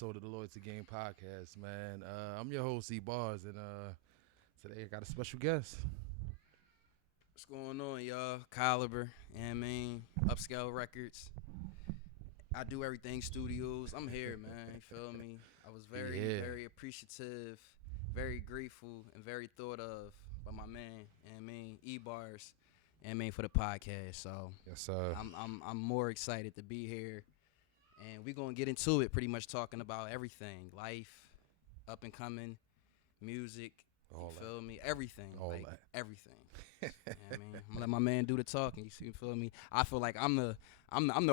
episode of the Loyalty Game Podcast, man. I'm your host, E Bars, and today I got a special guest. What's going on, y'all? Caliber, you know what I mean? Upscale Records. I do everything studios. I'm here, man. You feel me? I was Yeah. very appreciative, very grateful, and very thought of by my man, you know what I mean? E-Bars, you know what I mean, for the podcast. So Yes, sir. I'm more excited to be here. And we're going to get into it pretty much talking about everything. Life, up and coming, music, All you feel me? Everything. All like, that. everything. You know what I mean? I'm gonna let my man do the talking. You feel me? I feel like I'm the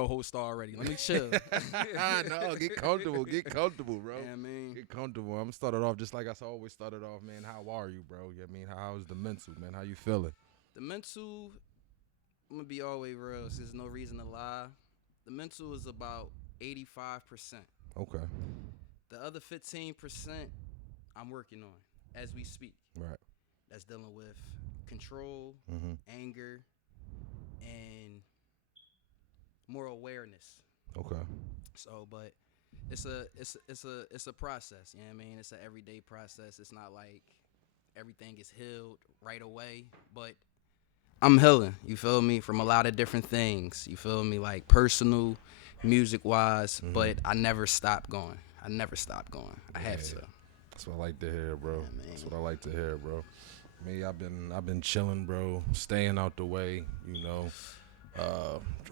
host already. Let me chill. No, get comfortable. Get comfortable, bro. You know what I mean? Get comfortable. I'm started off just like I always started off, man. How are you, bro? You know what I mean? How's the mental, man? How you feeling? The mental, I'm gonna be always real. So there's no reason to lie. The mental is about 85%. Okay. The other 15%, I'm working on as we speak. Right. That's dealing with control, Mm-hmm. anger, and more awareness. Okay. So, but it's a process. You know what I mean? It's an everyday process. It's not like everything is healed right away, but I'm healing. You feel me? From a lot of different things. You feel me? Like personal, music wise, but I never stop going. I never stop going. I have Yeah. to. That's what I like to hear, bro. Yeah, man. That's what I like to hear, bro. Me, I've been chilling, bro. Staying out the way, you know.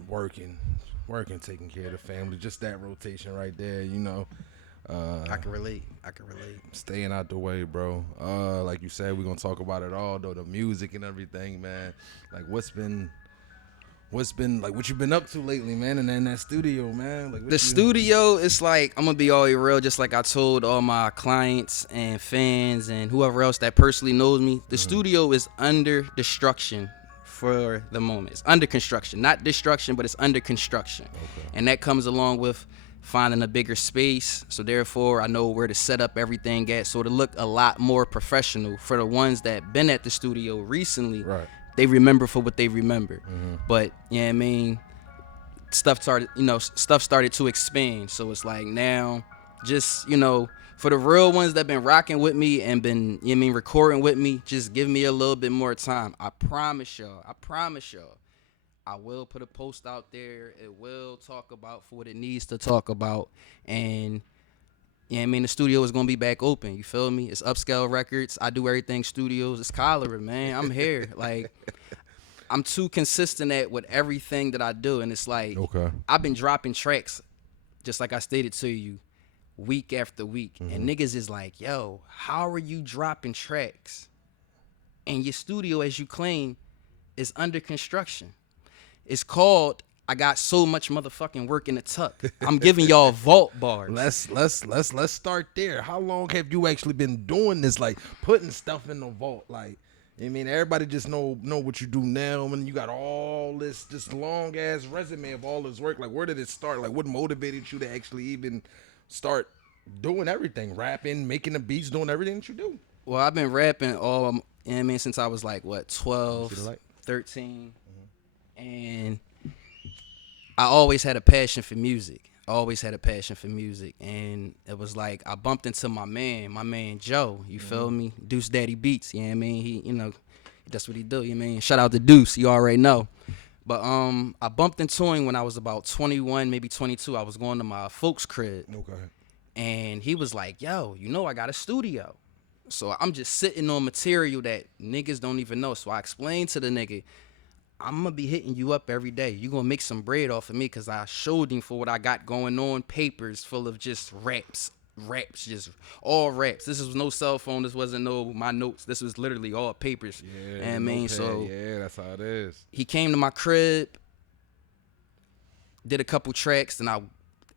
Working, taking care of the family. Just that rotation right there, you know. I can relate. Staying out the way, bro. Like you said, we're gonna talk about it all, though. The music and everything, man. Like what's been like what you been up to lately, man? And then that studio, man. Like what The studio, it's like, I'm gonna be all real, just like I told all my clients and fans and whoever else that personally knows me. The studio is under destruction for the moment. It's under construction, not destruction, but it's under construction. Okay. And that comes along with finding a bigger space. So therefore, I know where to set up everything at, so to look a lot more professional for the ones that been at the studio recently. Right. They remember for what they remember. But you know what I mean, stuff started to expand. So it's like now, just, for the real ones that been rocking with me and been, you know what I mean, recording with me, just give me a little bit more time. I promise y'all, I will put a post out there. It will talk about for what it needs to talk about. And you know what I mean, the studio is gonna be back open. You feel me? It's Upscale Records. I do everything studios. It's Cholera, man. I'm here. Like, I'm too consistent with everything that I do, and it's like, Okay. I've been dropping tracks, just like I stated to you, week after week, and niggas is like, yo, how are you dropping tracks and your studio, as you claim, is under construction? It's called, I got so much motherfucking work in the tuck. I'm giving y'all vault bars. Let's start there. How long have you actually been doing this? Like putting stuff in the vault, like. I mean, everybody just know what you do now, and you got all this long ass resume of all this work. Like, where did it start? Like, what motivated you to actually even start doing everything, rapping, making the beats, doing everything that you do? Well, I've been rapping all, you know what I mean, since I was like, what, See 12, the light? 13. And I always had a passion for music. And it was like, I bumped into my man Joe, you feel me? Deuce Daddy Beats, you know what I mean? He, that's what he do, you know what I mean? Shout out to Deuce, you already know. But I bumped into him when I was about 21, maybe 22. I was going to my folks' crib. Okay. And he was like, yo, I got a studio. So I'm just sitting on material that niggas don't even know. So I explained to the nigga, I'm going to be hitting you up every day. You going to make some bread off of me, because I showed him for what I got going on. Papers full of just raps, just all raps. This was no cell phone. This wasn't no my notes. This was literally all papers. Yeah. And I mean, so yeah, that's how it is. he came to my crib, did a couple tracks, and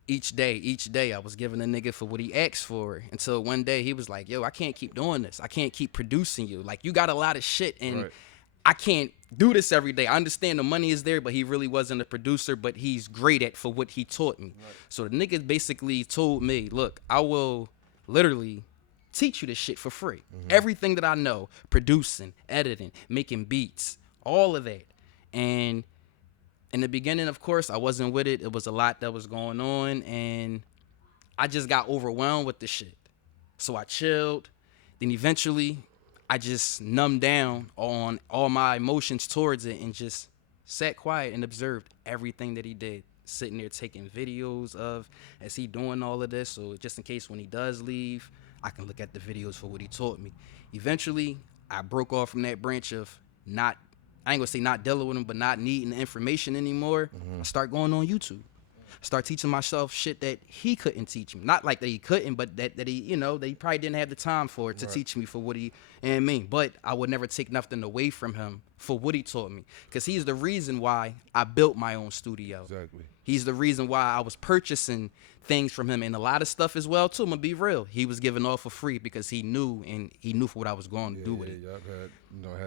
each day I was giving a nigga for what he asked for, until one day he was like, yo, I can't keep doing this. I can't keep producing you. Like, you got a lot of shit, and Right. I can't do this every day. I understand the money is there, but he really wasn't a producer, but he's great at for what he taught me. Right. So the nigga basically told me, look, I will literally teach you this shit for free. Everything that I know, producing, editing, making beats, all of that. And in the beginning, of course, I wasn't with it. It was a lot that was going on, and I just got overwhelmed with the shit. So I chilled. Then eventually, I just numbed down on all my emotions towards it and just sat quiet and observed everything that he did. Sitting there taking videos of as he doing all of this. So just in case when he does leave, I can look at the videos for what he taught me. Eventually, I broke off from that branch of not, I ain't gonna say not dealing with him, but not needing the information anymore. I start going on YouTube. Start teaching myself shit that he couldn't teach me. Not like that he couldn't, but that he, you know, that he probably didn't have the time for it to teach me for what he, you know what I mean? But I would never take nothing away from him for what he taught me. Because he's the reason why I built my own studio. Exactly. He's the reason why I was purchasing things from him and a lot of stuff as well too. I'm gonna be real. He was giving all for free because he knew for what I was going to do with it.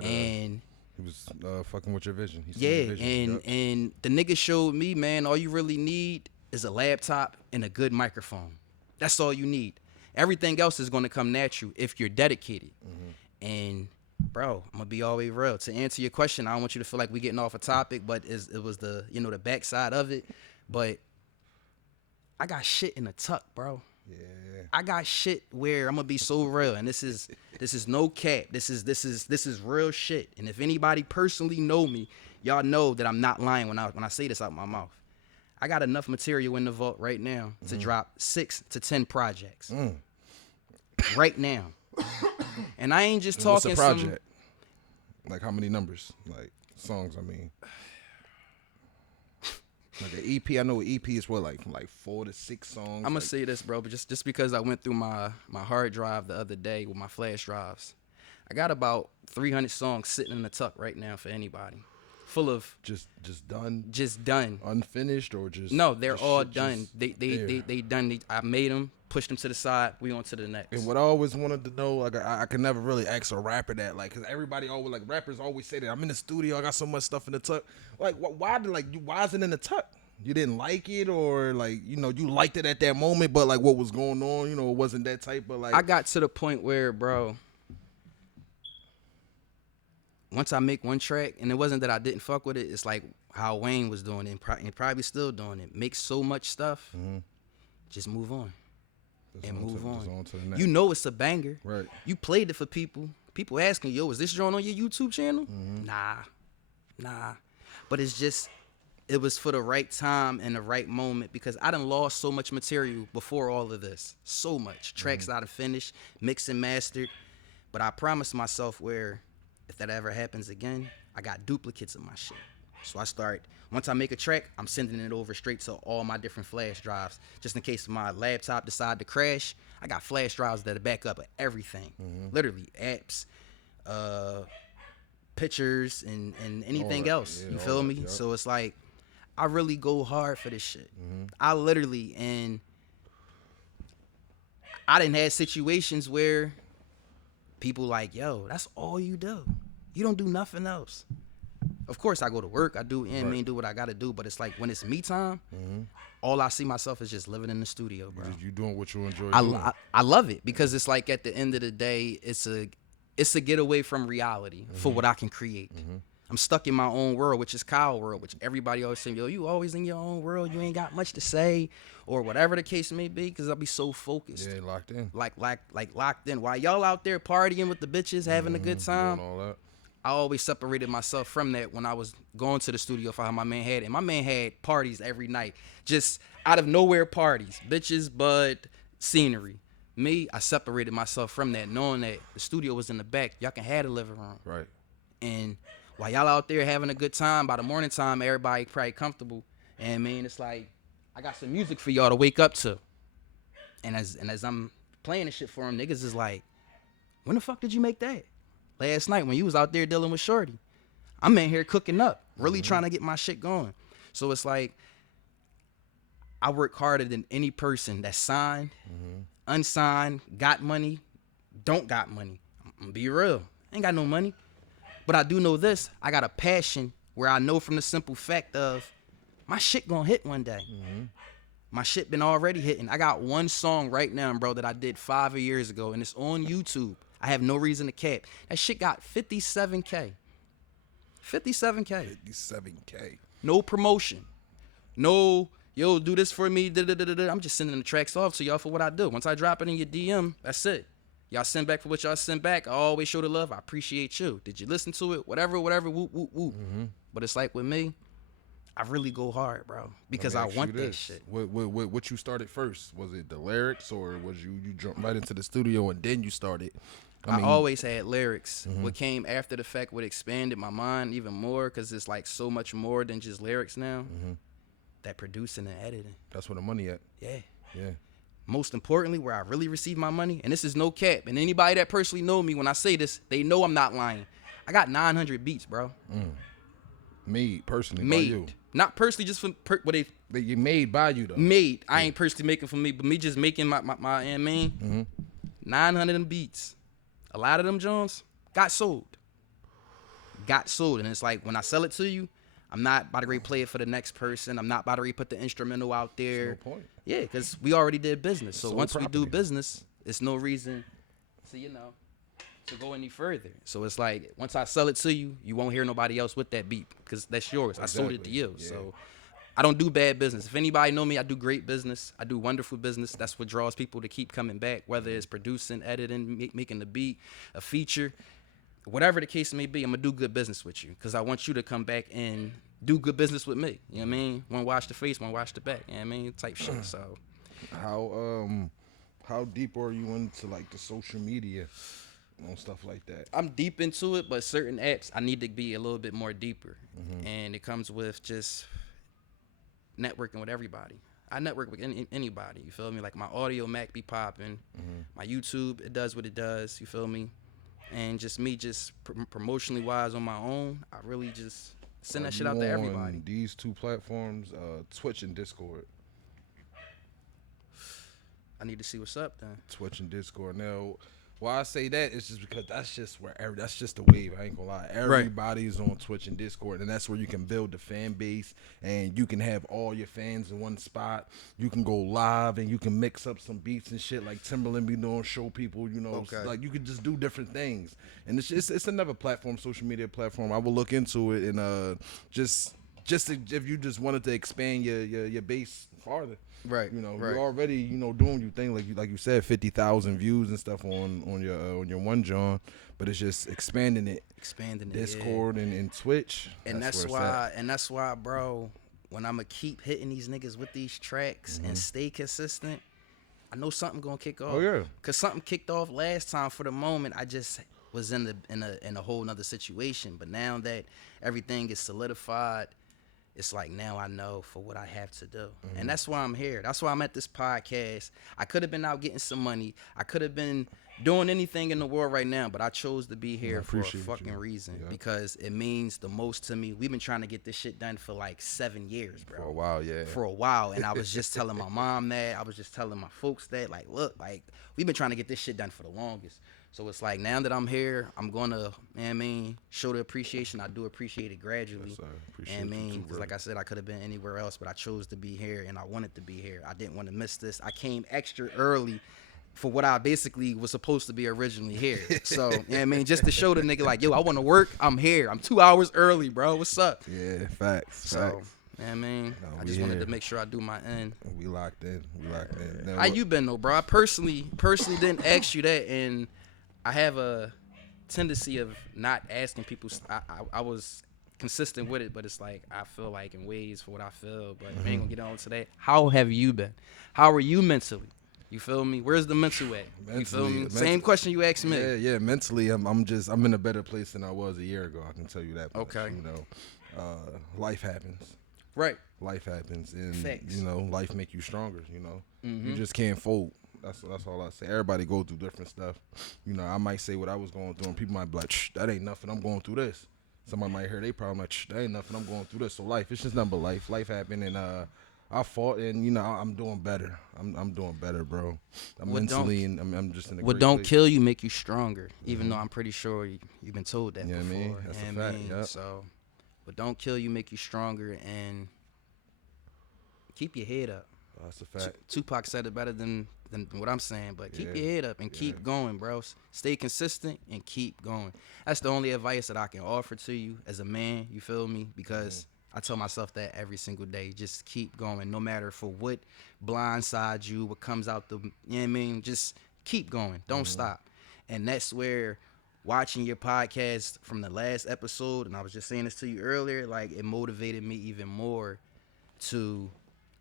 And he was fucking with your vision. He yeah, your vision. And the nigga showed me, man, all you really need is a laptop and a good microphone. That's all you need. Everything else is gonna come natural if you're dedicated. And bro, I'm gonna be all the way real. To answer your question, I don't want you to feel like we getting off a topic, but it was the, you know, the backside of it. But I got shit in the tuck, bro. Yeah. I got shit where I'm gonna be so real, and this is no cap. This is real shit. And if anybody personally know me, y'all know that I'm not lying when I say this out my mouth. I got enough material in the vault right now to drop 6 to 10 projects. Right now. And I ain't just talking What's a project? Like how many numbers? Like songs, I mean. Like an EP, I know an EP is what, like from like 4 to 6 songs. I'm gonna say this, bro, but just because I went through my hard drive the other day with my flash drives, I got about 300 songs sitting in the tuck right now for anybody, full of just done, unfinished, or just no, they're just all shit done. They done. I made them, pushed them to the side. We on to the next. And what I always wanted to know, like I can never really ask a rapper that, like, cause everybody always like rappers always say that I'm in the studio, I got so much stuff in the tuck. Like, why is it in the tuck? You didn't like it, or like, you know, you liked it at that moment, but like what was going on, you know, it wasn't that type of like. I got to the point where, bro, once I make one track, and it wasn't that I didn't fuck with it, it's like how Wayne was doing it, and probably still doing it. Make so much stuff, just move on. Move on. To the next. You know it's a banger. Right. You played it for people. People asking, yo, is this joint on your YouTube channel? Nah. But it's just, it was for the right time and the right moment, because I done lost so much material before all of this. So much. Tracks I done finished, mixed and mastered. But I promised myself where if that ever happens again, I got duplicates of my shit. So I start, once I make a track, I'm sending it over straight to all my different flash drives. Just in case my laptop decide to crash, I got flash drives that are back up of everything. Literally, apps, pictures, and anything else. You feel me? So it's like, I really go hard for this shit. I literally, and I done had situations where people like, yo, that's all you do. You don't do nothing else. Of course, I go to work. I do, do what I got to do. But it's like when it's me time, all I see myself is just living in the studio, bro. You doing what you enjoy doing. I love it, because it's like at the end of the day, it's a getaway from reality for what I can create. I'm stuck in my own world, which is Kyle world, which everybody always say, yo, you always in your own world. You ain't got much to say, or whatever the case may be, because I'll be so focused. Yeah, locked in. Like locked in. While y'all out there partying with the bitches, having a good time, all that. I always separated myself from that when I was going to the studio for how my man had it. And my man had parties every night, just out of nowhere parties, bitches, bud, scenery. Me, I separated myself from that, knowing that the studio was in the back. Y'all can have the living room. Right. And while y'all out there having a good time, by the morning time, everybody probably comfortable. And man, it's like, I got some music for y'all to wake up to. And as I'm playing this shit for them, niggas is like, when the fuck did you make that? Last night when you was out there dealing with Shorty. I'm in here cooking up, really trying to get my shit going. So it's like, I work harder than any person that's signed, unsigned, got money, don't got money. I'm gonna be real. Ain't got no money. But I do know this. I got a passion where I know from the simple fact of my shit gonna hit one day. My shit been already hitting. I got one song right now, bro, that I did 5 years ago, and it's on YouTube. I have no reason to cap. That shit got 57K. 57K. 57K. No promotion. No, yo, do this for me. I'm just sending the tracks off to y'all for what I do. Once I drop it in your DM, that's it. Y'all send back for what y'all send back. I always show the love. I appreciate you. Did you listen to it? Whatever, whoop, whoop, whoop. But it's like with me, I really go hard, bro, because I want that shit. What you started first? Was it the lyrics, or was you jumped right into the studio and then you started? I always had lyrics. What came after the fact, what expanded my mind even more, because it's like so much more than just lyrics now. That producing and editing. That's where the money at. Yeah. Yeah. Most importantly, where I really receive my money, and this is no cap, and anybody that personally know me, when I say this, they know I'm not lying. I got 900 beats, bro. Made personally Made. by you. Not personally, just for what they You made by you though. made. I ain't personally making for me, but me just making my 900 of them beats. A lot of them Jones got sold. And it's like, when I sell it to you, I'm not about to replay it for the next person. I'm not about to put the instrumental out there. There's no point. Yeah, because we already did business. So Sold once we do property. business, it's no reason to, to go any further. So it's like, once I sell it to you, you won't hear nobody else with that beat, because that's yours. I sold it to you. Yeah. So I don't do bad business. If anybody know me, I do great business. I do wonderful business. That's what draws people to keep coming back, whether it's producing, editing, making the beat, a feature, whatever the case may be. I'm going to do good business with you, because I want you to come back and do good business with me. You know what I mean? One wash the face, one wash the back. You know what I mean? Type shit. So how deep are you into like the social media and stuff like that? I'm deep into it, but certain apps I need to be a little bit more deeper. And it comes with just networking with everybody. I network with anybody, you feel me? Like my audio Mac be popping, my YouTube, it does what it does, you feel me? And just me, promotionally wise on my own, I really just send that shit out to everybody. On these two platforms, Twitch and Discord. I need to see what's up then. Twitch and Discord. Now, why I say that is just because that's just that's just the wave. I ain't gonna lie. Everybody's on Twitch and Discord, and that's where you can build the fan base, and you can have all your fans in one spot. You can go live, and you can mix up some beats and shit like Timberland be doing, show people, like you could just do different things. And it's another platform, social media platform. I will look into it, and just if you just wanted to expand your base farther. Right. You're already, doing your thing like you said, 50,000 views and stuff on your one John, but it's just expanding it, Discord and Twitch, and that's why, bro, when I'ma keep hitting these niggas with these tracks and stay consistent, I know something gonna kick off. Oh yeah, cause something kicked off last time. For the moment, I just was in a whole nother situation, but now that everything is solidified, it's like, now I know for what I have to do. And that's why I'm here. That's why I'm at this podcast. I could have been out getting some money. I could have been doing anything in the world right now, but I chose to be here for a fucking reason, because it means the most to me. We've been trying to get this shit done for like 7 years, bro. For a while, yeah. For a while. And I was just telling my mom that. I was just telling my folks that. Like, look, like, we've been trying to get this shit done for the longest. So it's like, now that I'm here, I'm going to, show the appreciation. I do appreciate it gradually. Yes, appreciate Because like I said, I could have been anywhere else, but I chose to be here, and I wanted to be here. I didn't want to miss this. I came extra early for what I basically was supposed to be originally here. So, just to show the nigga, like, yo, I want to work, I'm here. I'm 2 hours early, bro. What's up? Yeah, facts. I just wanted to make sure I do my end. We locked in. Now, How you been, though, bro? I personally didn't ask you that, and I have a tendency of not asking people. I was consistent with it, but it's like, I feel like in ways for what I feel, but we ain't gonna get on to that. How have you been? How are you mentally? You feel me? Where's the mental at? You feel me? Same question you asked me. Yeah. Mentally, I'm in a better place than I was a year ago. I can tell you that. Okay. Life happens. Right. Life happens, and Facts. life make you stronger. You just can't fold. That's all I say. Everybody go through different stuff. I might say what I was going through, and people might be like, that ain't nothing. I'm going through this. Somebody might hear they problem like, that ain't nothing. I'm going through this. So life, it's just nothing but life. Life happened, and I fought, and I'm doing better. I'm doing better, bro. I'm mentally, and I'm just in a what great don't place. kill you make you stronger. Even though I'm pretty sure you've been told that before. I mean? That's a fact. Yep. So, what don't kill you make you stronger, and keep your head up. That's a fact. Tupac said it better than what I'm saying, but keep your head up and keep going, bro. Stay consistent and keep going. That's the only advice that I can offer to you as a man, you feel me? Because I tell myself that every single day. Just keep going, no matter for what blindsides you, what comes out the, you know what I mean? Just keep going. Don't stop. And that's where watching your podcast from the last episode, and I was just saying this to you earlier, like it motivated me even more to,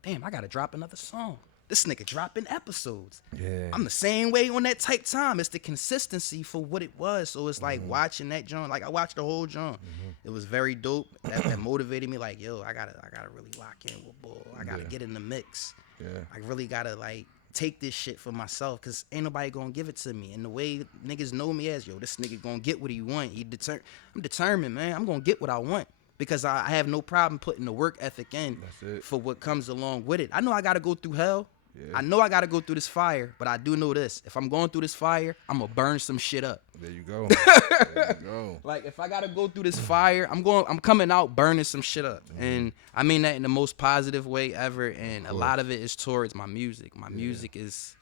damn, I gotta drop another song. This nigga dropping episodes. Yeah. I'm the same way on that type time. It's the consistency for what it was. So it's like watching that joint. Like I watched the whole joint. It was very dope. That motivated me. Like, yo, I gotta really lock in with Bull. I gotta get in the mix. Yeah. I really gotta like take this shit for myself, cause ain't nobody gonna give it to me. And the way niggas know me as, yo, this nigga gonna get what he want. I'm determined, man. I'm gonna get what I want. Because I have no problem putting the work ethic in for what comes along with it. I know I gotta go through hell. Yeah. I know I gotta go through this fire, but I do know this. If I'm going through this fire, I'm gonna burn some shit up. There you go. There you go. Like if I gotta go through this fire, I'm coming out burning some shit up. And I mean that in the most positive way ever. And a lot of it is towards my music. My music is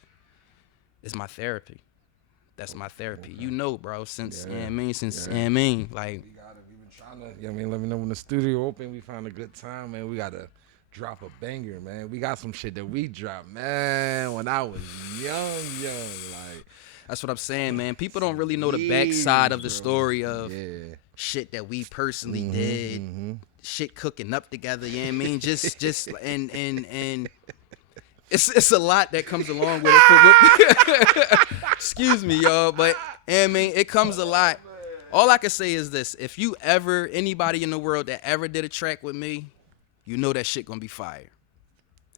my therapy. That's my therapy. Okay. You know, bro, since you know what I mean, since you know what I mean, like we've been trying to, you know what I mean, let me know when the studio open, we find a good time, man. We gotta drop a banger, man. We got some shit that we dropped, man, when I was young. Like, that's what I'm saying, man. People don't really know the backside of the story of shit that we personally did, shit cooking up together. You know what I mean? Just and it's a lot that comes along with it. Excuse me, y'all, but you know what I mean, it comes a lot. All I can say is this: if you ever, anybody in the world that ever did a track with me, you know that shit gonna be fire.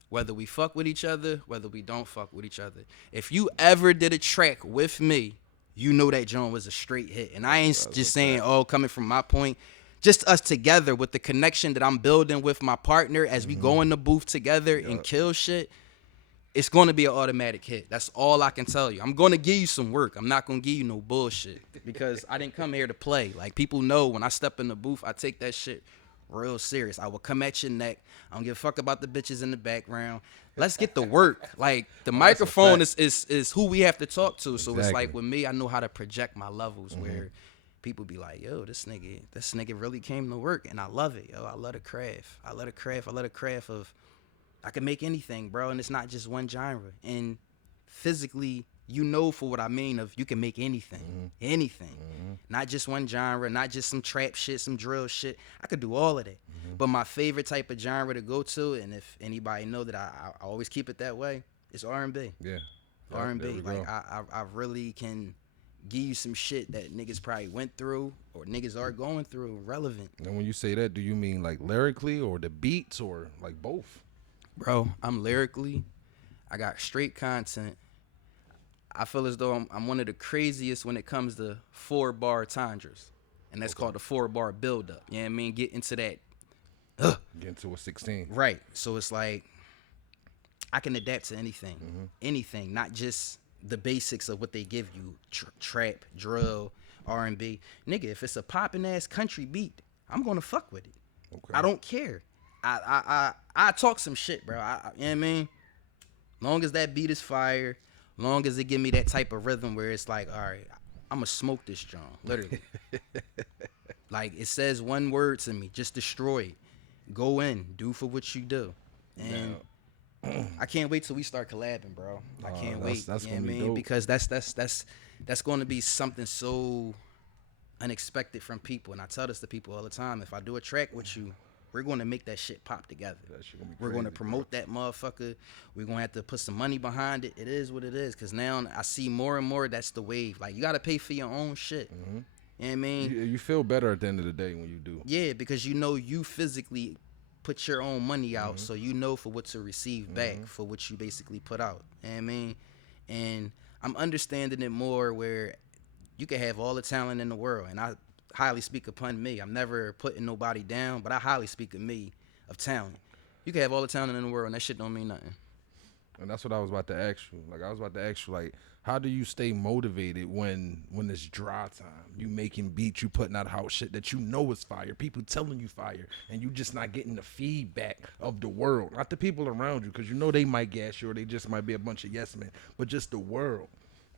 Whether we fuck with each other, whether we don't fuck with each other. If you ever did a track with me, you know that joint was a straight hit. And I ain't just saying, oh, coming from my point. Just us together with the connection that I'm building with my partner as we go in the booth together and kill shit, it's gonna be an automatic hit. That's all I can tell you. I'm gonna give you some work. I'm not gonna give you no bullshit because I didn't come here to play. Like, people know when I step in the booth, I take that shit real serious. I will come at your neck. I don't give a fuck about the bitches in the background. Let's get the work. Like, the microphone is who we have to talk to. So it's like with me, I know how to project my levels where people be like, yo, this nigga really came to work, and I love it. Yo, I love the craft. I love the craft of I can make anything, bro, and it's not just one genre. And physically, you know, for what I mean of you can make anything, not just one genre, not just some trap shit, some drill shit. I could do all of that. But my favorite type of genre to go to, and if anybody know that I always keep it that way, is R&B. Yeah, R&B. Like I really can give you some shit that niggas probably went through or niggas are going through, relevant. And when you say that, do you mean like lyrically or the beats or like both? Bro, I'm lyrically, I got straight content. I feel as though I'm one of the craziest when it comes to 4-bar tendres. And that's called the 4-bar buildup. You know what I mean? Get into that. Get into a 16. Right. So it's like, I can adapt to anything. Anything. Not just the basics of what they give you. Trap, drill, R&B. Nigga, if it's a poppin' ass country beat, I'm going to fuck with it. Okay. I don't care. I talk some shit, bro. You know what I mean? Long as that beat is fire, long as it give me that type of rhythm where it's like, all right, I'm going to smoke this joint, literally. Like, it says one word to me, just destroy it. Go in, do for what you do. And I can't wait till we start collabing, bro. I can't wait. That's you know gonna what I be mean? dope. Because that's going to be something so unexpected from people. And I tell this to people all the time. If I do a track with you, we're going to make that shit pop together. We're going to promote that motherfucker. We're going to have to put some money behind it. It is what it is. Because now I see more and more that's the wave. Like, you got to pay for your own shit. You know what I mean? You feel better at the end of the day when you do. Yeah, because you know you physically put your own money out. So you know for what to receive back for what you basically put out. You know what I mean? And I'm understanding it more where you can have all the talent in the world. And I highly speak upon me. I'm never putting nobody down, but I highly speak of me, of talent. You can have all the talent in the world, and that shit don't mean nothing. And that's what I was about to ask you. Like, I was about to ask you, like, how do you stay motivated when it's dry time? You making beats, you putting out house shit that you know is fire, people telling you fire, and you just not getting the feedback of the world. Not the people around you, because you know they might gas you or they just might be a bunch of yes men, but just the world.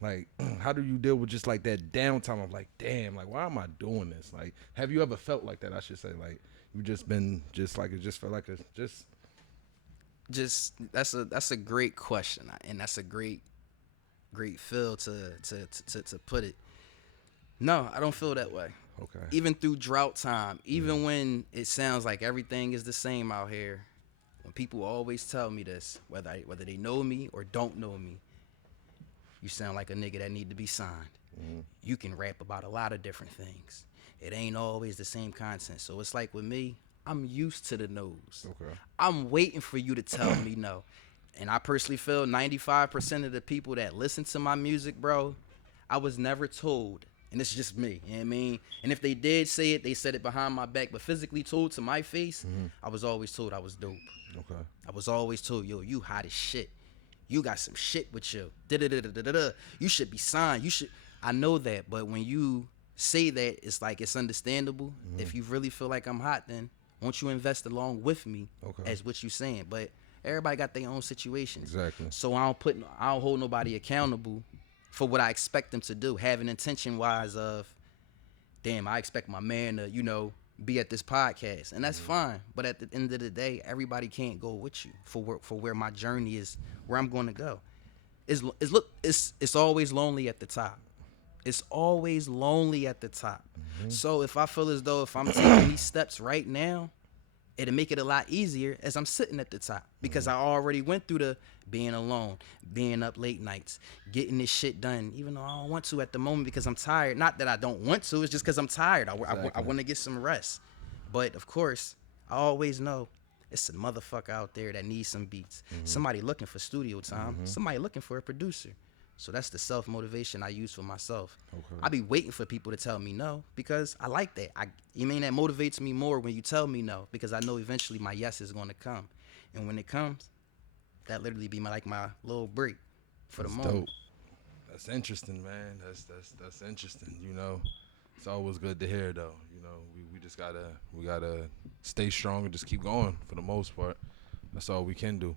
Like, how do you deal with just like that downtime of like, damn, like, why am I doing this? Like, have you ever felt like that? I should say, like, You just been just like it just felt like a Just that's a great question, and that's a great feel to put it. No, I don't feel that way. okay. Even through drought time, even when it sounds like everything is the same out here, when people always tell me this, whether they know me or don't know me, you sound like a nigga that need to be signed. You can rap about a lot of different things. It ain't always the same content. So it's like with me, I'm used to the no's. Okay. I'm waiting for you to tell me no. And I personally feel 95% of the people that listen to my music, bro, I was never told. And it's just me, you know what I mean? And if they did say it, they said it behind my back. But physically told to my face, I was always told I was dope. Okay. I was always told, yo, you hot as shit. You got some shit with you. Da-da-da-da-da-da. You should be signed. You should. I know that, but when you say that, it's like it's understandable. If you really feel like I'm hot, then won't you invest along with me as what you saying? But everybody got their own situations. Exactly. So I don't hold nobody accountable for what I expect them to do. Having intention wise of, damn, I expect my man to, be at this podcast, and that's fine. But at the end of the day, everybody can't go with you for where my journey is, where I'm going to go. It's always lonely at the top. It's always lonely at the top. So if I feel as though if I'm taking these steps right now, it'll make it a lot easier as I'm sitting at the top, because I already went through the being alone, being up late nights, getting this shit done, even though I don't want to at the moment because I'm tired. Not that I don't want to, it's just because I'm tired. I want to get some rest. But of course, I always know it's a motherfucker out there that needs some beats. Somebody looking for studio time. Somebody looking for a producer. So that's the self-motivation I use for myself. Okay. I be waiting for people to tell me no, because I like that. You mean that motivates me more when you tell me no, because I know eventually my yes is going to come. And when it comes, that literally be my little break for That's the moment. dope. That's interesting, man. That's interesting. It's always good to hear, though. We just gotta stay strong and just keep going for the most part. That's all we can do.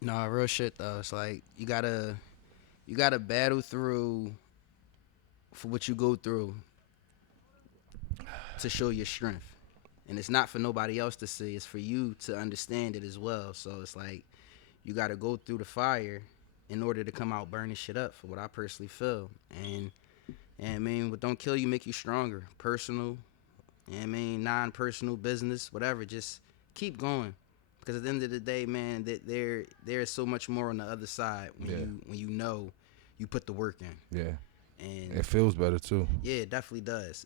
Nah, real shit though. It's like you gotta battle through for what you go through to show your strength. And it's not for nobody else to see, it's for you to understand it as well. So it's like you gotta go through the fire in order to come out burning shit up, for what I personally feel. And I mean, what don't kill you make you stronger. Personal, non-personal, business, whatever, just keep going. Because at the end of the day, man, that there is so much more on the other side when you know you put the work in. Yeah. And It feels better too. yeah, it definitely does.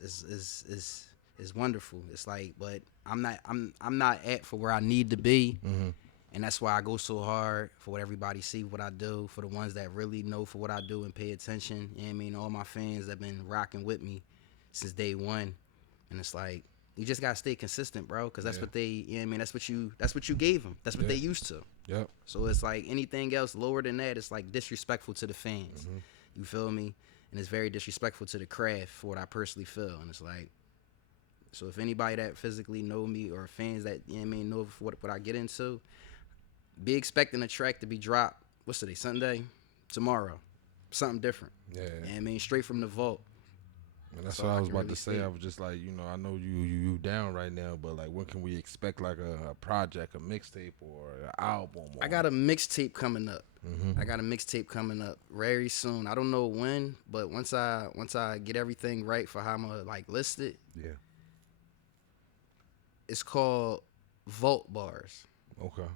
It's wonderful. It's like, but I'm not at for where I need to be. And that's why I go so hard for what everybody see what I do, for the ones that really know for what I do and pay attention. You know what I mean? All my fans that have been rocking with me since day one. And it's like, you just gotta stay consistent, bro, because that's what they, that's what you gave them. That's what they used to. Yep. So it's like anything else lower than that, it's like disrespectful to the fans. You feel me? And it's very disrespectful to the craft, for what I personally feel. And it's like, so if anybody that physically know me, or fans that, know what I get into, be expecting a track to be dropped, what's today, Sunday? Tomorrow. Something different. Yeah. Straight from the vault. And that's So what I I was can about really to say. see. I was just like, I know you down right now, but like, when can we expect like a project, a mixtape, or an album? I got a mixtape coming up. I got a mixtape coming up very soon. I don't know when, but once I get everything right for how I'm gonna list it, Yeah. it's called Vault Bars. Okay.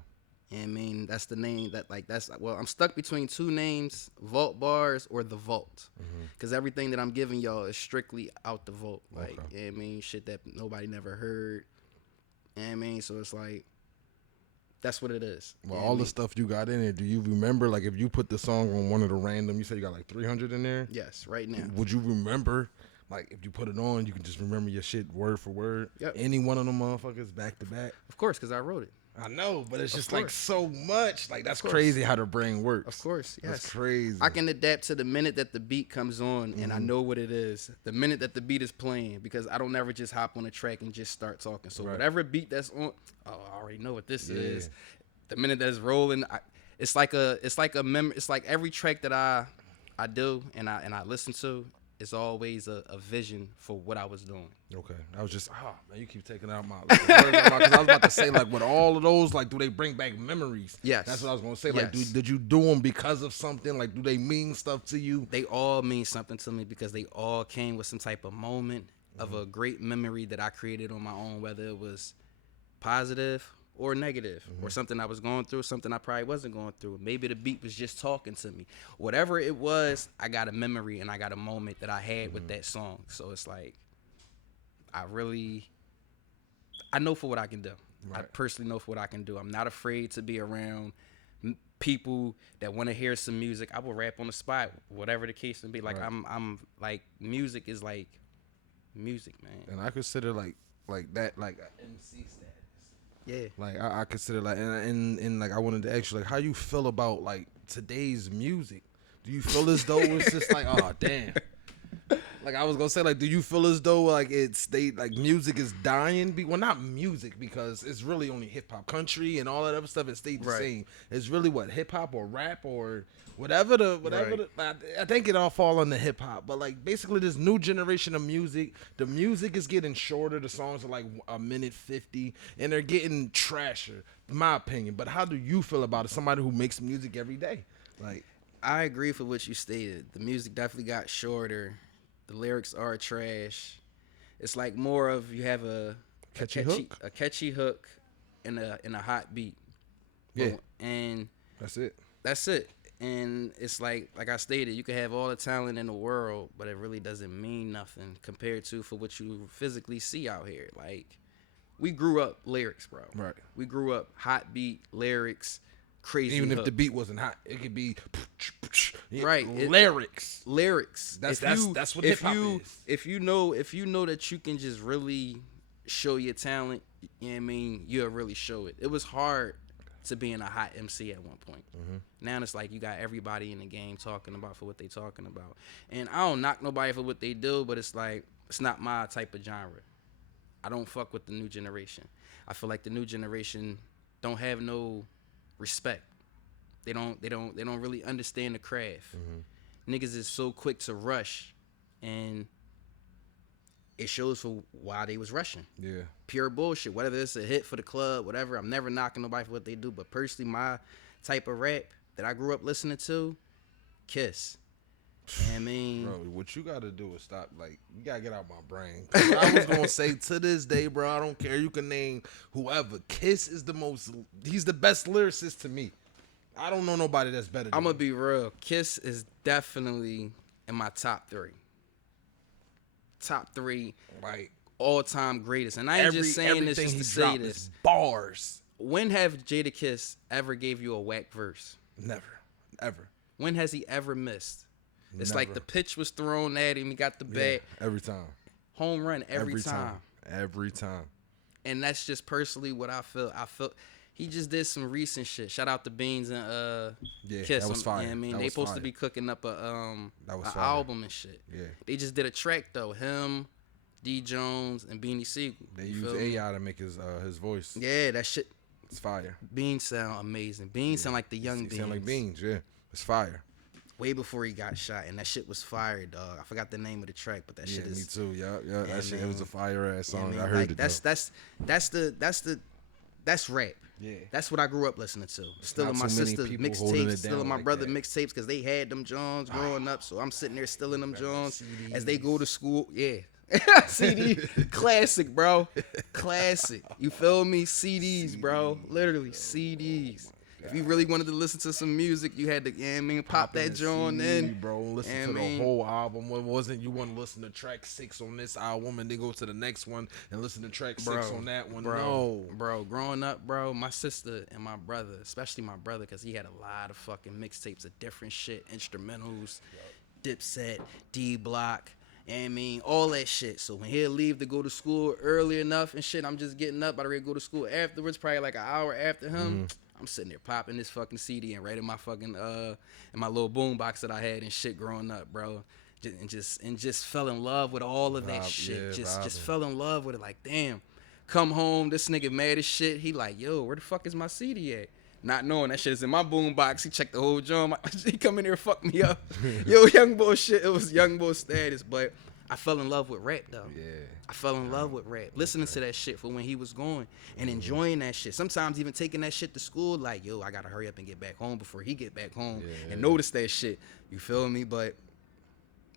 And that's the name I'm stuck between two names, Vault Bars or The Vault. Because everything that I'm giving y'all is strictly out the vault. Shit that nobody never heard. So it's like, that's what it is. Well, all the stuff you got in it, do you remember, like, if you put the song on one of the random, you said you got like 300 in there? Yes, right now. Would you remember, like, if you put it on, you can just remember your shit word for word? Yep. Any one of them motherfuckers back to back? Of course, because I wrote it. I know, but it's just course. like so much. Like, that's course. crazy how the brain works. Of course, yes. That's crazy. I can adapt to the minute that the beat comes on, and I know what it is. The minute that the beat is playing, because I don't ever just hop on a track and just start talking. So whatever beat that's on, I already know what this is. The minute that's rolling, it's like every track that I do and I listen to, it's always a vision for what I was doing. Okay, I was just man, you keep taking out my like, the words out my- 'cause I was about to say like with all of those like do they bring back memories? Yes. That's what I was gonna say. Like, Yes. did you do them because of something? Like, do they mean stuff to you? They all mean something to me because they all came with some type of moment of a great memory that I created on my own, whether it was positive or negative, or something I was going through, something I probably wasn't going through. Maybe the beat was just talking to me. Whatever it was, I got a memory and I got a moment that I had with that song. So it's like, I know for what I can do. I Right. personally know for what I can do. I'm not afraid to be around people that want to hear some music. I will rap on the spot, whatever the case may be. Like Right. I'm like, music is like music, man. And I consider like that like a MC status. Yeah. Like I consider like and like I wanted to ask you like how you feel about like today's music. Do you feel as though it's just like oh damn? Like I was gonna say like do you feel as though like like music is dying? Well, not music because it's really only hip hop, country, and all that other stuff. It stayed the Right. same. It's really what hip hop or rap or whatever the Right. I think it all fall under hip hop. But like basically this new generation of music, the music is getting shorter. The songs are like a minute 50, and they're getting trasher, in my opinion. But how do you feel about it? Somebody who makes music every day, like I agree for what you stated. The music definitely got shorter. The lyrics are trash. It's like more of you have a Catchy hook? a catchy hook, and a hot beat. Yeah. And that's it. that's it. And it's like I stated, you can have all the talent in the world, but it really doesn't mean nothing compared to for what you physically see out here. Like, we grew up lyrics, bro. Right. We grew up hot beat lyrics, crazy. Even if hook. the beat wasn't hot, it could be Right. lyrics. Lyrics. That's what if hip-hop you is. if you know that you can just really show your talent, you know what I mean, you'll really show it. It was hard to being a hot MC at one point. Now it's like you got everybody in the game talking about for what they talking about. And I don't knock nobody for what they do, but it's like it's not my type of genre. I don't fuck with the new generation. I feel like the new generation don't have no respect. They don't really understand the craft. Niggas is so quick to rush, and it shows for why they was rushing. Yeah. Pure bullshit. Whether it's a hit for the club, whatever. I'm never knocking nobody for what they do, but personally, my type of rap that I grew up listening to, Kiss. You know what I mean, Bro, what you gotta do is stop. Like, you gotta get out my brain. 'Cause I was gonna say to this day, bro. I don't care. You can name whoever. Kiss is the most. He's the best lyricist to me. I don't know nobody that's better. Than I'm gonna him. be real. Kiss is definitely in my top 3. Top 3 like all-time greatest. And I ain't just saying this everything just he to say dropped this. is bars. When have Jadakiss ever gave you a whack verse? Never, ever. When has he ever missed? It's like Never. the pitch was thrown at him. He got the bat. Every time. Home run every time. Every time. And that's just personally what I feel. I feel he just did some recent shit. Shout out to Beans and Yeah, Kiss. that was fire. You know what I mean, That they was supposed to fire. be cooking up a That was an fire. album and shit. Yeah. They just did a track though. Him, D Jones, and Beanie Siegel. They You use feel me? AI to make his voice. Yeah, that shit. It's fire. Beans sound amazing. Beans sound like the young He Beans. sound like Beans. Yeah, it's fire. Way before he got shot, and that shit was fire, dog. I forgot the name of the track, but that Yeah, shit me is. too. Yeah. That shit. It was a man. fire ass You know song. what I mean? heard Like, it. that's rap. Yeah. That's what I grew up listening to. Still not in my too many sister's people holding it mixtapes, still down in my like brother that. mixtapes, because they had them Johns growing up. So I'm sitting there still in them Johns as they CDs. go to school. Yeah. CD classic, bro. Classic. You feel me? CDs, bro. Literally CDs. If you really wanted to listen to some music, you had to, you know what I mean, pop that joint in. bro. Listen You know to what I the mean? whole album. What wasn't you want to listen to track 6 on this album and then go to the next one and listen to track 6 on that one? Bro, growing up, bro, my sister and my brother, especially my brother, because he had a lot of fucking mixtapes of different shit, instrumentals, Dipset, D Block, you know what I mean, all that shit. So when he'll leave to go to school early enough and shit, I'm just getting up, about to go to school afterwards, probably like an hour after him. I'm sitting there popping this fucking CD and writing my fucking in my little boom box that I had and shit growing up, bro. Just fell in love with all of that shit. yeah, Just vibing. fell in love with it. Like, damn. Come home, this nigga mad as shit. He like, yo, where the fuck is my CD at? not knowing that shit is in my boombox. He checked the whole joint. He come in here and fuck me up. Yo, young boy shit. It was young boy status, but I fell in love with rap though. Yeah. I fell in love with rap, listening to that shit for when he was going and enjoying that shit. Sometimes even taking that shit to school, like, yo, I gotta hurry up and get back home before he get back home and notice that shit. You feel me? But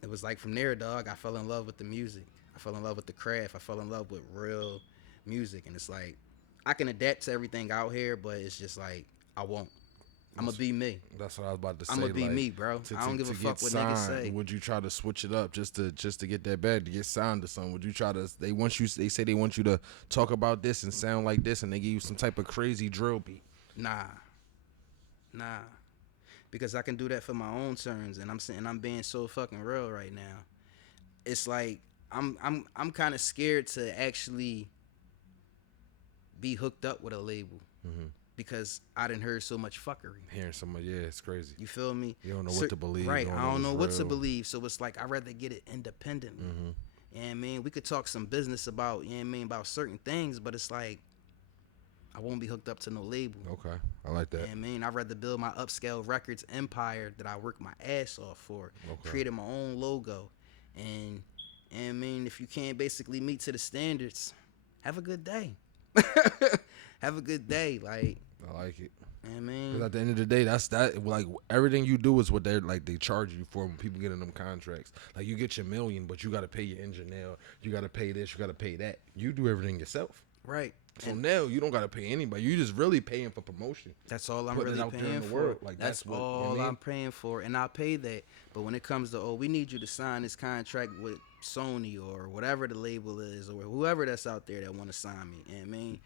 it was like from there, dog, I fell in love with the music. I fell in love with the craft. I fell in love with real music. And it's like, I can adapt to everything out here, but it's just like, I won't. I'm gonna be me. That's what I was about to say. I'm gonna be like, me, bro. I don't give a fuck what niggas say. Would you try to switch it up just to get that bag, to get signed to something? Would you try to? They say they want you to talk about this and sound like this, and they give you some type of crazy drill beat. Nah, because I can do that for my own terms, and I'm being so fucking real right now. It's like I'm kind of scared to actually be hooked up with a label. Mm-hmm. Because I done heard so much fuckery. Hearing so much, yeah, it's crazy. You feel me? You don't know what to believe. Right, I don't know what to believe. So it's like, I'd rather get it independently. Mm-hmm. You know what I mean? We could talk some business about, you know what I mean, about certain things, but it's like, I won't be hooked up to no label. Okay, I like that. You know what I mean? I'd rather build my upscale records empire that I work my ass off for. Okay. Created my own logo. And, you know what I mean, if you can't basically meet to the standards, have a good day. Have a good day, like. I like it. You know what I mean? Because at the end of the day, that's like everything you do is what they're like. They charge you for when people get in them contracts. Like you get your million, but you got to pay your engineer. You got to pay this. You got to pay that. You do everything yourself. Right. So now you don't got to pay anybody. You just really paying for promotion. That's all I'm really paying for. World. Like that's what, all you know what I mean? I'm paying for, and I'll pay that. But when it comes to, we need you to sign this contract with Sony or whatever the label is, or whoever that's out there that want to sign me. You know what I mean?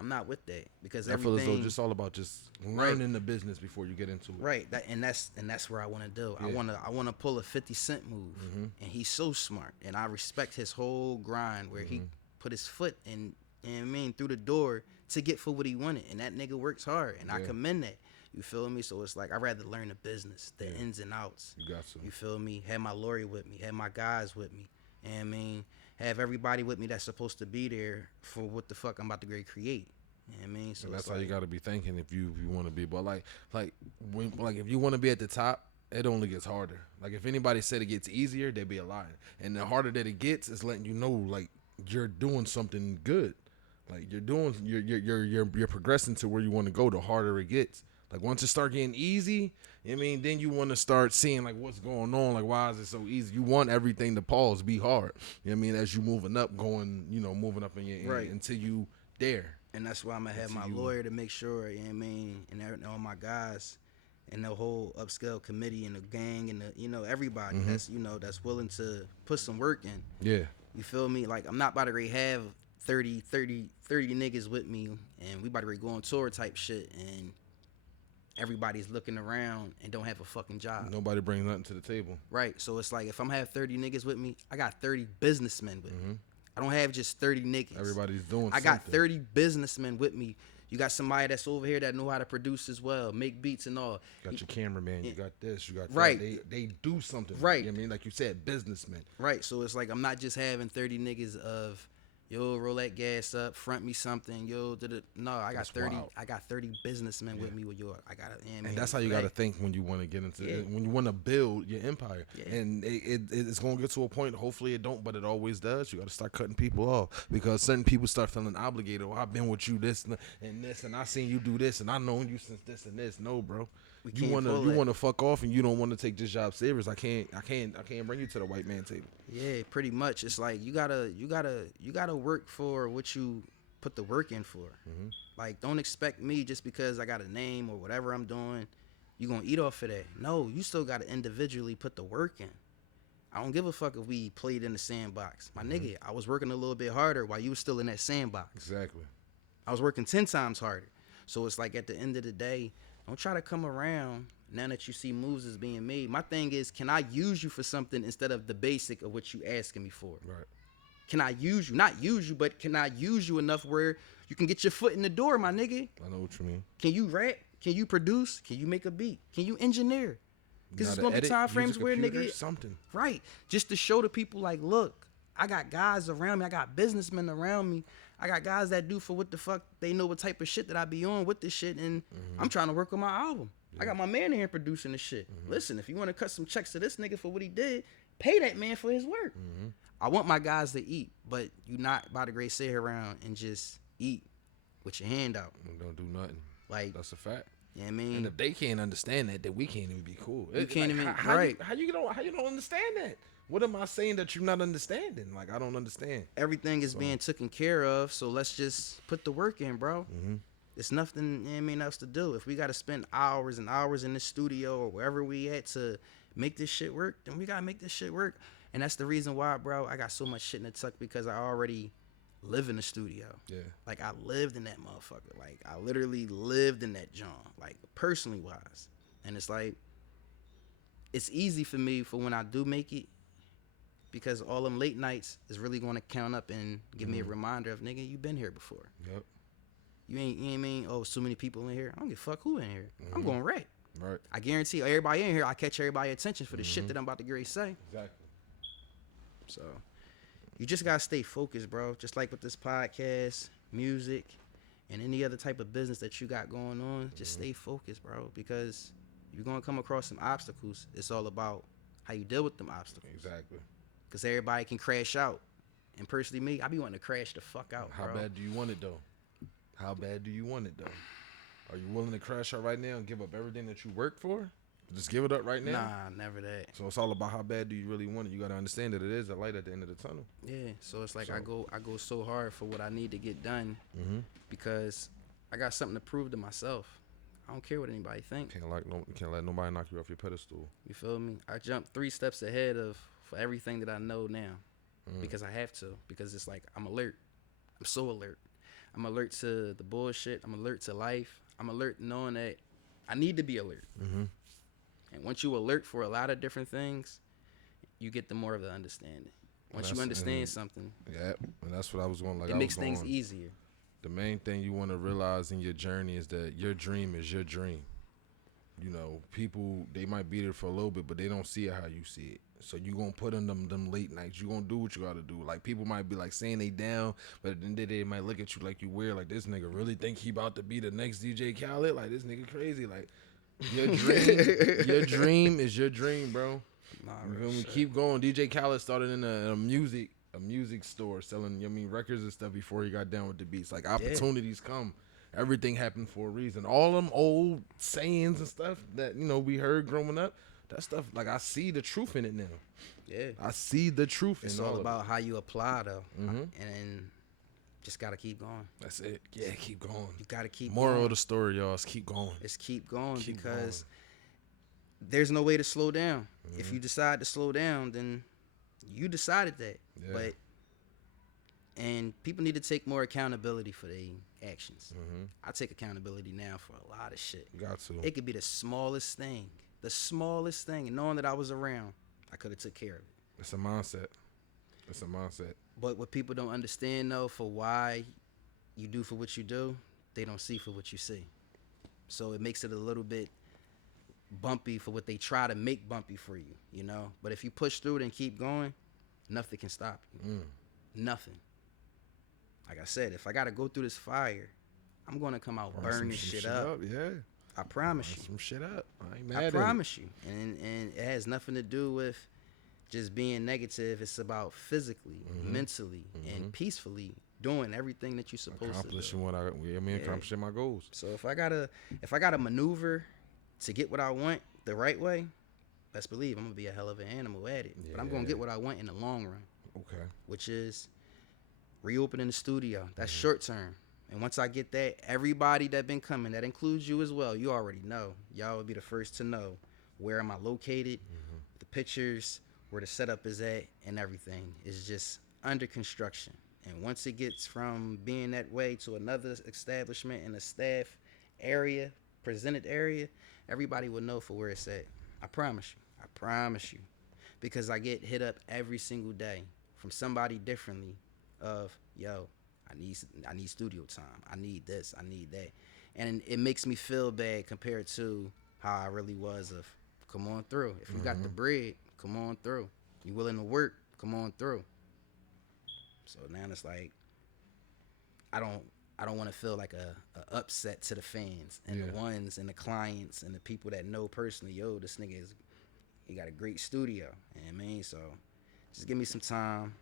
I'm not with that because I feel as though it's just all about just learning the business before you get into it. Right, and that's where I want to do. Yeah. I want to pull a 50 Cent move, and he's so smart, and I respect his whole grind where he put his foot in, you know what I mean, through the door to get for what he wanted, and that nigga works hard, and I commend that. You feel me? So it's like I'd rather learn the business, the ins and outs. You got to. You feel me? Have my lawyer with me, have my guys with me, you know what I mean? Have everybody with me that's supposed to be there for what the fuck I'm about to create. You know what I mean? So that's how you got to be thinking if you want to be. But like if you want to be at the top, it only gets harder. Like if anybody said it gets easier, they'd be a liar. And the harder that it gets is letting you know like you're doing something good. Like you're progressing to where you want to go. The harder it gets. Like once it start getting easy, I mean, then you want to start seeing like what's going on. Like why is it so easy? You want everything to pause, be hard. You know what I mean? As you moving up in your right until you there. And that's why I'm gonna have my lawyer to make sure, you know what I mean, and all my guys and the whole upscale committee and the gang and the, everybody that's willing to put some work in. Yeah. You feel me? Like I'm not about to have 30 niggas with me and we about to go on tour type shit and everybody's looking around and don't have a fucking job. Nobody brings nothing to the table. Right. So it's like if I'm have 30 niggas with me, I got 30 businessmen with me. I don't have just 30 niggas. Everybody's doing something. I got 30 businessmen with me. You got somebody that's over here that know how to produce as well, make beats and all. You got your cameraman, you got this, you got right. that. They do something. Right. You know what I mean? Like you said, businessmen. Right. So it's like I'm not just having 30 niggas of, yo, roll that gas up, front me something, yo, no, I got that's 30. Wild. I got 30 businessmen with me. With yo, I got it. And that's how you got to think when you want to get into it, when you want to build your empire. Yeah. And it's going to get to a point. Hopefully it don't, but it always does. You got to start cutting people off because certain people start feeling obligated. Oh, I've been with you this and this, and I seen you do this, and I known you since this and this. No, bro. You want to fuck off, and you don't want to take this job serious. I can't bring you to the white man table. Yeah, pretty much. It's like you gotta work for what you put the work in for. Like, don't expect me just because I got a name or whatever I'm doing, you gonna eat off of that. No, you still gotta individually put the work in. I don't give a fuck if we played in the sandbox. My nigga, I was working a little bit harder while you was still in that sandbox. Exactly. I was working 10 times harder. So it's like at the end of the day, don't try to come around now that you see moves is being made. My thing is, can I use you for something instead of the basic of what you asking me for? Right. Can I use you? Not use you, but can I use you enough where you can get your foot in the door, my nigga? I know what you mean. Can you rap? Can you produce? Can you make a beat? Can you engineer? Because it's going to be time frames where nigga... something. Right. Just to show the people like, look, I got guys around me. I got businessmen around me. I got guys that do for what the fuck they know what type of shit that I be on with this shit, and I'm trying to work on my album. I got my man in here producing the shit. Listen, if you want to cut some checks to this nigga for what he did, pay that man for his work. I want my guys to eat, but you not about to great sit around and just eat with your hand out. Don't do nothing. Like, That's a fact. you know what I mean? And if they can't understand that, then we can't even be cool. You can't even- how right. how you don't understand that? What am I saying that you're not understanding? Like, I don't understand. Everything is being taken care of, so let's just put the work in, bro. It's nothing, you know what I mean, else to do. If we got to spend hours and hours in the studio or wherever we at to make this shit work, then we got to make this shit work. And that's the reason why, bro, I got so much shit in the tuck, because I already live in the studio. Yeah. Like, I lived in that motherfucker. Like, I literally lived in that joint, like, personally wise. And it's like, it's easy for me for when I do make it, because all them late nights is really going to count up and give me a reminder of, nigga, you been here before. Yep. You ain't, you know what I mean? Oh, so many people in here. I don't give a fuck who in here. I'm going right. Right. I guarantee everybody in here, I catch everybody's attention for the shit that I'm about to get ready to say. Exactly. So, you just got to stay focused, bro. Just like with this podcast, music, and any other type of business that you got going on, just stay focused, bro. Because you're going to come across some obstacles. It's all about how you deal with them obstacles. Exactly. Because everybody can crash out. And personally, me, I be wanting to crash the fuck out, How bro. bad do you want it, though? How bad do you want it, though? Are you willing to crash out right now and give up everything that you worked for? Just give it up right now? Nah, never that. So it's all about how bad do you really want it. You got to understand that it is a light at the end of the tunnel. Yeah, so it's like So- I go so hard for what I need to get done because I got something to prove to myself. I don't care what anybody think. Can't let nobody knock you off your pedestal. You feel me? I jumped 3 steps ahead of for everything that I know now because I have to, because it's like I'm alert. I'm so alert. I'm alert to the bullshit. I'm alert to life. I'm alert knowing that I need to be alert. And once you alert for a lot of different things, you get the more of the understanding. Once you That's- understand and- something, Yeah, and that's what I was going like. it makes things easier. The main thing you want to realize in your journey is that your dream is your dream. You know, people, they might be there for a little bit, but they don't see it how you see it. So you gonna put in them late nights. You gonna do what you gotta do. Like, people might be like saying they down, but at the end of the day, they might look at you like you weird. Like, this nigga really think he about to be the next DJ Khaled? Like, this nigga crazy. Like, your dream is your dream, bro. Nah, You real feel me? shit. Keep going. DJ Khaled started in a music store selling, records and stuff before he got down with the beats. Like, opportunities come. Everything happened for a reason. All them old sayings and stuff that, we heard growing up, that stuff, like, I see the truth in it now. Yeah. I see the truth It's in all of about how you apply, though. Mhm. And just got to keep going. it. That's it. Yeah, keep going. You got to keep Moral going. of the story, y'all, is keep going. Is keep going Keep because there's no way to slow down. If you decide to slow down, then you decided that. Yeah. And people need to take more accountability for their actions. Mm-hmm. I take accountability now for a lot of shit. Got to. It could be the smallest thing, and knowing that I was around, I could have took care of it. It's a mindset. It's a mindset. But what people don't understand, though, for why you do for what you do, they don't see for what you see. So it makes it a little bit bumpy for what they try to make bumpy for you, But if you push through it and keep going, nothing can stop you. Nothing. Like I said, if I got to go through this fire, I'm going to come out burning shit up. Yeah. I promise you. Some shit up. I ain't mad I at promise you. And it has nothing to do with just being negative. It's about physically, mentally, and peacefully doing everything that you're supposed Accomplishing to do. what accomplishing my goals. So if I gotta maneuver to get what I want the right way, best believe I'm gonna be a hell of an animal at it. But I'm gonna Yeah. get what I want in the long run, Okay. which is reopening the studio. That's short term. And once I get that, everybody that been coming, that includes you as well, you already know. Y'all will be the first to know where am I located, the pictures, where the setup is at, and everything is just under construction. And once it gets from being that way to another establishment in a staff area, presented area, everybody will know for where it's at. I promise you. I promise you. Because I get hit up every single day from somebody differently of, yo, I need studio time. I need this. I need that. And it makes me feel bad compared to how I really was of, come on through. If you got the bread, come on through. You willing to work, come on through. So now it's like, I don't want to feel like a upset to the fans and the ones and the clients and the people that know personally. Yo, this nigga he got a great studio. You know what I mean? So just give me some time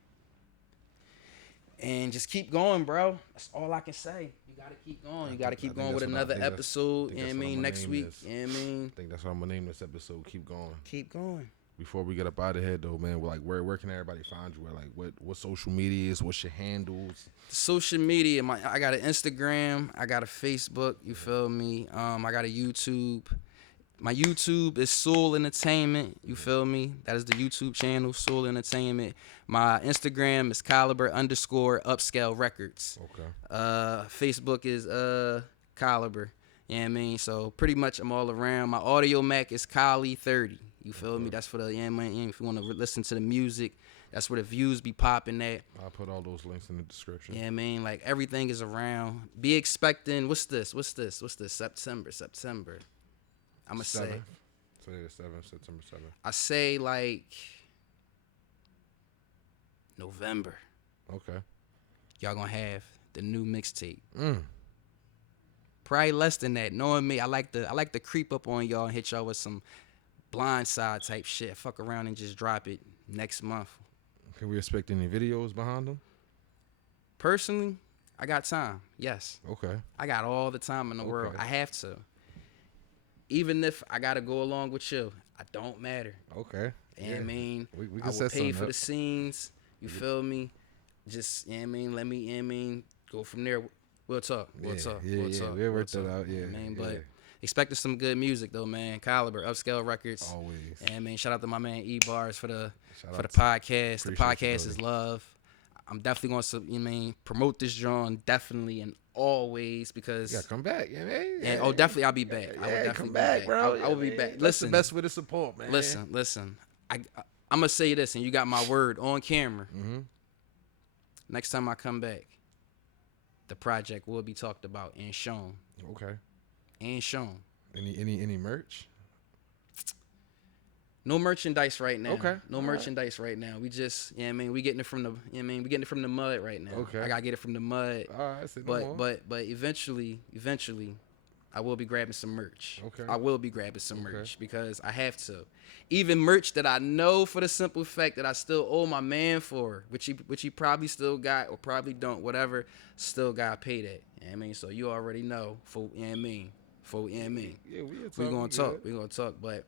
and just keep going, bro. That's all I can say. You gotta keep going. You gotta keep going with another episode. You know what I mean? Next week. You know what I mean? I think that's what I'm gonna name this episode. Keep going. Keep going. Before we get up out of here, though, man, we're like, where can everybody find you? What social media is? What's your handles? Social media, I got an Instagram, I got a Facebook. You feel me? I got a YouTube. My YouTube is Soul Entertainment. You feel me? That is the YouTube channel, Soul Entertainment. My Instagram is Caliber_Upscale Records. Okay. Facebook is Caliber. You know what I mean? So pretty much I'm all around. My audio Mac is Kali30. You feel me? That's for the, you know what I mean? If you want to listen to the music, that's where the views be popping at. I'll put all those links in the description. Yeah, I mean, like everything is around. Be expecting. What's this? September. I'ma say. Today is 7th, September 7th. I say like November. Okay. Y'all gonna have the new mixtape. Probably less than that. Knowing me, I like to creep up on y'all and hit y'all with some blindside type shit. Fuck around and just drop it next month. Can we expect any videos behind them? Personally, I got time. Yes. Okay. I got all the time in the world. I have to. Even if I gotta go along with you, I don't matter. Okay. You know what I mean? We can I set will pay for up. the scenes. You feel me? Just, you know what I mean? Let me, you know what I mean? Go from there. We'll talk. We'll talk. We'll work that out. Yeah. You know what I mean? But expecting some good music though, man. Caliber, Upscale Records. Always. And I mean, shout out to my man E-Bars for the Shout podcast. The Appreciate podcast you, is love. I'm definitely going to, you know what I mean, promote this John definitely and always because. You gotta come back, yeah, man. And, oh, definitely, I'll be back. I will definitely come be back, bro. I will be back. That's Listen, the best way to support, man. listen. I'm gonna say this, and you got my word on camera. Mm-hmm. Next time I come back, the project will be talked about and shown. Okay. And shown. Any merch? No merchandise right now. Okay. No merchandise right now. We just, you know what I mean, we getting it from the, you know what I mean, we getting it from the mud right now. Okay. I gotta get it from the mud. All right. Say no more. But eventually, I will be grabbing some merch. Okay. I will be grabbing some merch because I have to. Even merch that I know for the simple fact that I still owe my man for, which he probably still got or probably don't, whatever, still got paid that. You know what I mean? So you already know for, you know what I mean? For, you know what I mean? Yeah, We're gonna talk. We're gonna talk. But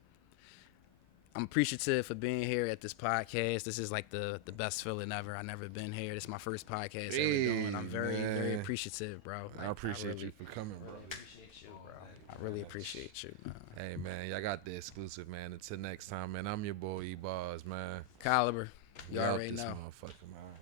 I'm appreciative for being here at this podcast. This is like the best feeling ever. I never been here. This is my first podcast ever doing. I'm very appreciative, bro. I appreciate you for coming, bro. I really appreciate you, man. Hey, man, y'all got the exclusive, man. Until next time, man, I'm your boy E-Bars, man. Caliber. You We out already this know. motherfucker, man.